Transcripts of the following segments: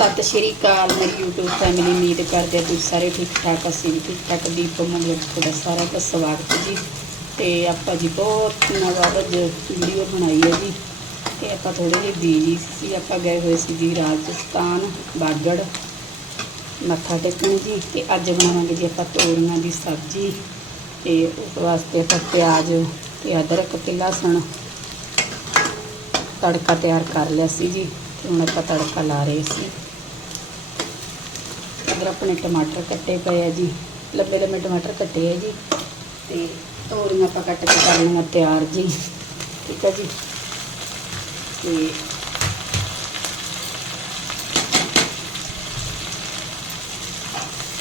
ਸਤਿ ਸ਼੍ਰੀ ਅਕਾਲ, ਮੇਰੀ YouTube family ਉਮੀਦ ਕਰਦੇ ਹਾਂ ਤੁਸੀਂ ਸਾਰੇ ਠੀਕ ਠਾਕ ਅਸੀਂ ਵੀ ਠੀਕ ਠਾਕ ਦੀਪ ਮੰਗਲ ਤੁਹਾਡਾ ਸਾਰਿਆਂ ਦਾ ਸਵਾਗਤ ਜੀ। ਤੇ ਆਪਾਂ ਜੀ ਬਹੁਤ ਦਿਨਾਂ ਬਾਅਦ ਵੀਡੀਓ ਬਣਾਈ ਹੈ ਜੀ। ਤੇ ਆਪਾਂ ਥੋੜੇ ਜਿਹੇ ਬੀਜੀ ਸੀ, ਆਪਾਂ ਗਏ ਹੋਏ ਸੀ ਜੀ ਰਾਜਸਥਾਨ, ਬਾਗੜ, ਮੱਥਾ ਟੇਕਣ ਜੀ। ਤੇ ਅੱਜ ਬਣਾਵਾਂਗੇ ਜੀ ਆਪਾਂ ਤੋਰੀਆਂ ਦੀ ਸਬਜ਼ੀ। ਤੇ ਉਸ ਵਾਸਤੇ ਆਪਾਂ ਪਿਆਜ਼ ਤੇ ਅਦਰਕ, ਤੇ ਲਸਣ ਤੜਕਾ ਤਿਆਰ ਕਰ ਲਿਆ ਸੀ ਜੀ। ਤੇ ਹੁਣ ਆਪਾਂ ਤੜਕਾ ਲਾ ਰਹੇ ਸੀ। ਅਦਰ ਆਪਣੇ ਟਮਾਟਰ ਕੱਟੇ ਪਏ ਆ ਜੀ, ਲੰਬੇ ਲੰਬੇ ਟਮਾਟਰ ਕੱਟੇ ਆ ਜੀ, ਤੇ ਤੋਰੀਆਂ ਆਪਾਂ ਕੱਟ ਕੇ ਕਰ ਲਈਆਂ ਤਿਆਰ ਜੀ। ਠੀਕ ਹੈ ਜੀ। ਤੇ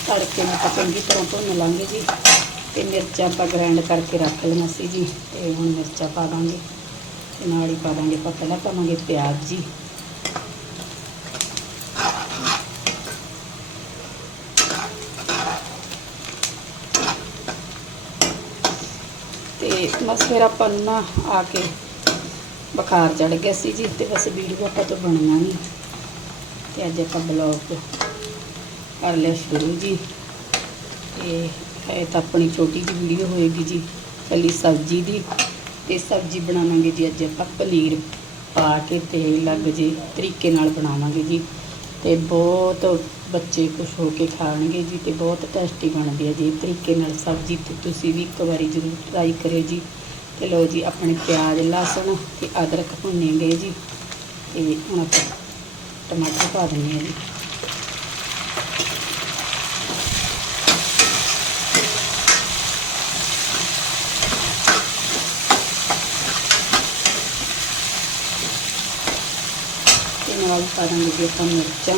ਤੜਕੇ ਨੂੰ ਆਪਾਂ ਚੰਗੀ ਤਰ੍ਹਾਂ ਭੁੰਨ ਲਾਂਗੇ ਜੀ, ਤੇ ਮਿਰਚਾਂ ਆਪਾਂ ਗ੍ਰਾਈਂਡ ਕਰਕੇ ਰੱਖ ਲਈਆਂ ਸੀ ਜੀ, ਤੇ ਹੁਣ ਮਿਰਚਾਂ ਪਾ ਦਾਂਗੇ ਨਾਲ ਹੀ ਪਾ ਦਾਂਗੇ ਆਪਾਂ ਪਹਿਲਾਂ ਪਾਵਾਂਗੇ ਪਿਆਜ਼ ਜੀ। ਤੇ ਬਸ ਫਿਰ ਆਪਾਂ ਨੂੰ ਆ ਕੇ ਬੁਖਾਰ ਚੜ ਗਿਆ ਸੀ ਜੀ ਤੇ ਬਸ ਵੀਡੀਓ ਆਪਾਂ ਤੋਂ ਬਣੀਆਂ ਨਹੀਂ ਤੇ ਅੱਜ ਆਪਾਂ ਬਲੌਗ ਕਰ ਲਿਆ ਸ਼ੁਰੂ ਜੀ। ਤੇ ਇਹ ਤਾਂ ਆਪਣੀ ਛੋਟੀ ਜਿਹੀ ਵੀਡੀਓ ਹੋਏਗੀ ਜੀ ਕੱਲੀ ਸਬਜ਼ੀ ਦੀ। ਤੇ ਸਬਜ਼ੀ ਬਣਾਵਾਂਗੇ ਜੀ ਅੱਜ ਆਪਾਂ ਪਨੀਰ ਪਾ ਕੇ ਤੇ ਲੱਗ ਜੇ ਤਰੀਕੇ ਨਾਲ ਬਣਾਵਾਂਗੇ ਜੀ। ਤੇ ਬਹੁਤ ਬੱਚੇ ਖੁਸ਼ ਹੋ ਕੇ ਖਾਣਗੇ ਜੀ ਤੇ ਬਹੁਤ ਟੇਸਟੀ ਬਣਦੀ ਹੈ ਜੀ। ਇਹ ਤਰੀਕੇ ਨਾਲ ਸਬਜ਼ੀ ਤੇ ਤੁਸੀਂ ਵੀ ਇੱਕ ਵਾਰੀ ਜ਼ਰੂਰ ਟਰਾਈ ਕਰਿਓ ਜੀ। ਤੇ ਲਓ ਜੀ, ਆਪਣੇ ਪਿਆਜ਼, ਲਸਣ ਤੇ ਅਦਰਕ ਭੁੰਨੇ ਗਏ ਜੀ। ਤੇ ਹੁਣ ਆਪਾਂ ਟਮਾਟਰ ਪਾ ਦਿੰਦੇ ਹਾਂ ਜੀ। ਨਾਲ ਪਾ ਦਾਂਗੇ ਜੀ ਆਪਾਂ ਮਿਰਚਾਂ।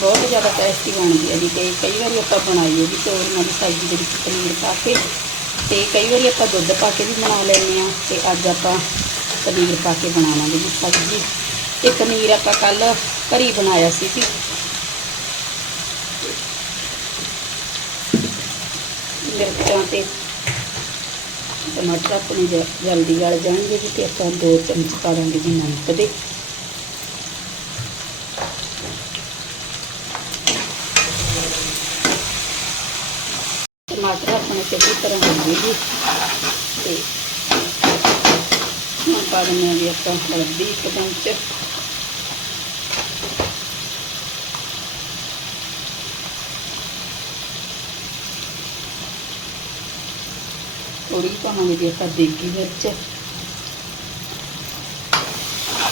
ਬਹੁਤ ਜ਼ਿਆਦਾ ਟੇਸਟੀ ਬਣਦੀ ਹੈ ਜੀ ਤੇ ਕਈ ਵਾਰੀ ਆਪਾਂ ਬਣਾਈਏ ਹੈ ਜੀ ਤੋਰੀਆਂ ਦੀ ਸਬਜ਼ੀ ਦੇ ਵਿੱਚ ਪਨੀਰ ਪਾ ਕੇ ਤੇ ਕਈ ਵਾਰੀ ਆਪਾਂ ਦੁੱਧ ਪਾ ਕੇ ਵੀ ਬਣਾ ਲੈਂਦੇ ਆ ਤੇ ਅੱਜ ਆਪਾਂ ਪਨੀਰ ਪਾ ਕੇ ਬਣਾਵਾਂਗੇ ਜੀ ਸਬਜ਼ੀ। ਤੇ ਪਨੀਰ ਆਪਾਂ ਕੱਲ ਘਰੀ ਬਣਾਇਆ ਸੀ ਜੀ। ਮਿਰਚਾਂ ਤੇ ਟਮਾਟਰ ਆਪਣੇ ਜਲਦੀ ਗਲ ਜਾਣਗੇ ਜੀ ਤੇ ਆਪਾਂ ਦੋ ਚਮਚ ਪਾ ਦਾਂਗੇ ਜੀ ਨਮਕ ਦੇ। ਟਮਾਟਰ ਆਪਣੇ ਚੰਗੀ ਤਰ੍ਹਾਂ ਹੋ ਗਏ ਜੀ। ਤੇ ਹੁਣ ਪਾ ਦਿੰਦੇ ਹਾਂ ਜੀ ਆਪਾਂ ਹਲਦੀ ਇੱਕ ਚਮਚ ਥੋੜੀ ਪਾਵਾਂਗੇ ਜੀ ਆਪਾਂ ਦੇਗੀ ਮਿਰਚ।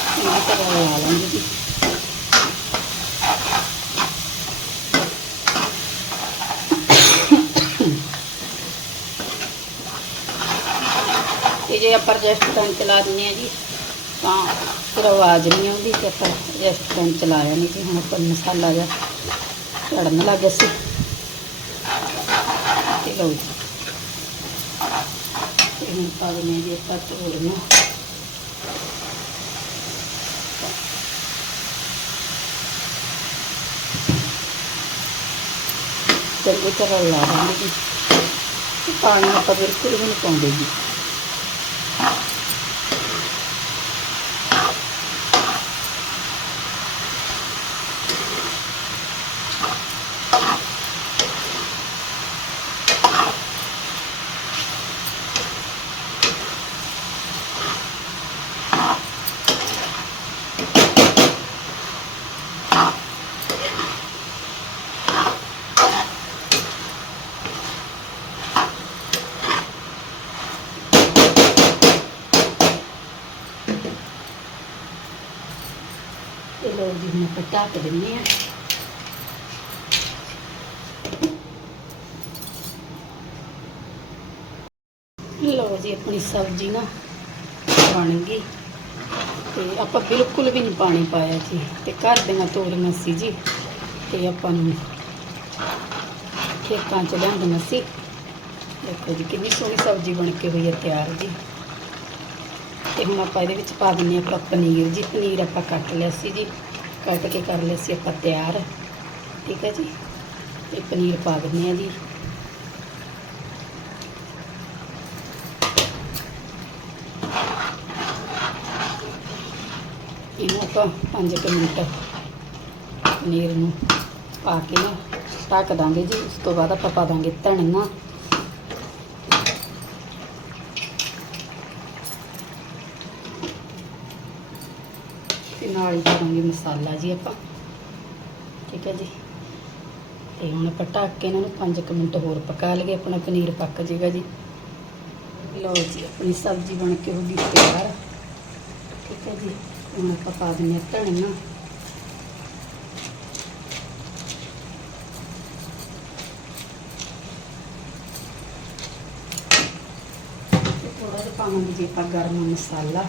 ਚੰਗੀ ਤਰ੍ਹਾਂ ਲਾ ਲਾਂਗੇ ਜੀ। ਤੇ ਜੇ ਆਪਾਂ ਰੈਸਟੋਰੈਂਟ ਚਲਾ ਦਿੰਦੇ ਆ ਜੀ, ਤਾਂ ਫਿਰ ਆਵਾਜ਼ ਨਹੀਂ ਆਉਂਦੀ ਤੇ ਆਪਾਂ ਰੈਸਟੋਰੈਂਟ ਚਲਾਇਆ ਨਹੀਂ ਜੀ। ਹੁਣ ਆਪਾਂ ਮਸਾਲਾ ਜਿਹਾ ਝੜਨ ਲੱਗ ਗਿਆ ਸੀ। ਤੇ ਲਓ ਜੀ। ਤੇ ਹੁਣ ਪਾ ਦਿੰਦੇ ਹਾਂ ਜੀ ਆਪਾਂ ਤੋੜਨਾ ਚੰਗੀ ਤਰ੍ਹਾਂ ਤੇ ਪਾਣੀ ਜੀ, ਹੁਣ ਆਪਾਂ ਢੱਕ ਦਿੰਦੇ ਆ ਲਓ ਜੀ, ਆਪਣੀ ਸਬਜ਼ੀ ਨਾ ਬਣ ਗਈ। ਤੇ ਆਪਾਂ ਬਿਲਕੁਲ ਵੀ ਨਹੀਂ ਪਾਣੀ ਪਾਇਆ ਜੀ। ਤੇ ਘਰ ਦੀਆਂ ਤੋਰੀਆਂ ਸੀ ਜੀ। ਤੇ ਆਪਾਂ ਨੂੰ ਖੇਤਾਂ ਚ ਲਿਆਂਦੀਆਂ ਸੀ। ਦੇਖੋ ਜੀ, ਕਿੰਨੀ ਸੋਹਣੀ ਸਬਜ਼ੀ ਬਣ ਕੇ ਹੋਈ ਹੈ, ਤਿਆਰ ਜੀ। ਤੇ ਹੁਣ ਆਪਾਂ ਇਹਦੇ ਵਿੱਚ ਪਾ ਦਿੰਨੇ ਆਪਾਂ ਪਨੀਰ ਜੀ। ਪਨੀਰ ਆਪਾਂ ਕੱਟ ਲਿਆ ਸੀ ਜੀ। ਕੱਟ ਕੇ ਕਰ ਲਿਆ ਸੀ ਆਪਾਂ ਤਿਆਰ। ਠੀਕ ਹੈ ਜੀ? ਤੇ ਪਨੀਰ ਪਾ ਦਿੰਨੇ ਆ ਜੀ। ਇਹਨੂੰ ਆਪਾਂ 5 ਮਿੰਟ ਪਨੀਰ ਨੂੰ ਪਾ ਕੇ ਨਾ ਢੱਕ ਦਾਂਗੇ ਜੀ। ਉਸ ਤੋਂ ਬਾਅਦ ਆਪਾਂ ਪਾ ਦਾਂਗੇ ਧਨੀਆ। ਨਾਲ ਹੀ ਪਾਵਾਂਗੇ ਮਸਾਲਾ ਜੀ ਆਪਾਂ। ਠੀਕ ਹੈ ਜੀ। ਤੇ ਹੁਣ ਆਪਾਂ ਢੱਕ ਕੇ ਇਹਨਾਂ ਨੂੰ 5 ਮਿੰਟ ਹੋਰ ਪਕਾ ਲਈਏ, ਆਪਣਾ ਪਨੀਰ ਪੱਕ ਜਾਏਗਾ ਜੀ। ਲਓ ਜੀ, ਆਪਣੀ ਸਬਜ਼ੀ ਬਣ ਕੇ ਹੋ ਗਈ ਤਿਆਰ। ਠੀਕ ਹੈ ਜੀ, ਹੁਣ ਆਪਾਂ ਪਾ ਦਿੰਦੇ ਹਾਂ ਧਨੀਆ। ਤੇ ਥੋੜਾ ਜਿਹਾ ਪਾਵਾਂਗੇ ਜੀ ਆਪਾਂ ਗਰਮ ਮਸਾਲਾ।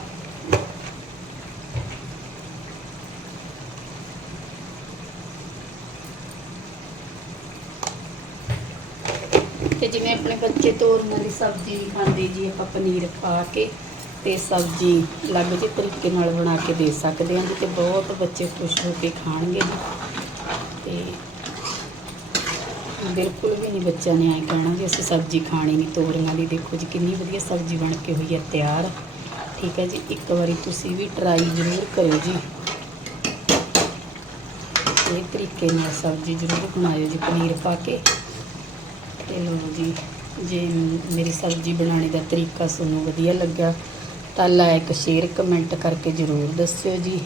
ਜਿਵੇਂ ਆਪਣੇ ਬੱਚੇ ਤੋਰਨ ਵਾਲੀ ਸਬਜ਼ੀ ਨਹੀਂ ਖਾਂਦੇ ਜੀ, ਆਪਾਂ ਪਨੀਰ ਪਾ ਕੇ ਤੇ ਸਬਜ਼ੀ ਅਲੱਗ ਜਿਹੇ ਤਰੀਕੇ ਨਾਲ ਬਣਾ ਕੇ ਦੇ ਸਕਦੇ ਹਾਂ ਜੀ ਤੇ ਬਹੁਤ ਬੱਚੇ ਖੁਸ਼ ਹੋ ਕੇ ਖਾਣਗੇ ਜੀ। ਤੇ ਬਿਲਕੁਲ ਵੀ ਨਹੀਂ ਬੱਚਿਆਂ ਨੇ ਐਂ ਕਹਿਣਾ ਵੀ ਅਸੀਂ ਸਬਜ਼ੀ ਖਾਣੀ ਨਹੀਂ, ਤੋਰੀਆਂ ਵਾਲੀ ਦੇਖੋ ਜੀ ਕਿੰਨੀ ਵਧੀਆ ਸਬਜ਼ੀ ਬਣ ਕੇ ਹੋਈ ਹੈ, ਤਿਆਰ। ਠੀਕ ਹੈ ਜੀ, ਇੱਕ ਵਾਰੀ ਤੁਸੀਂ ਵੀ ਟਰਾਈ ਜ਼ਰੂਰ ਕਰਿਓ ਜੀ। ਇਹ ਤਰੀਕੇ ਨਾਲ ਸਬਜ਼ੀ ਜ਼ਰੂਰ ਬਣਾਇਓ ਜੀ, ਪਨੀਰ ਪਾ ਕੇ। ਤੇ ਲਓ ਜੀ, ਜੇ ਮੇਰੀ ਸਬਜ਼ੀ ਬਣਾਉਣ ਦਾ ਤਰੀਕਾ ਤੁਹਾਨੂੰ ਵਧੀਆ ਲੱਗਾ ਤਾਂ ਲਾਇਕ ਸ਼ੇਅਰ ਕਮੈਂਟ ਕਰਕੇ ਜ਼ਰੂਰ ਦੱਸਿਓ ਜੀ।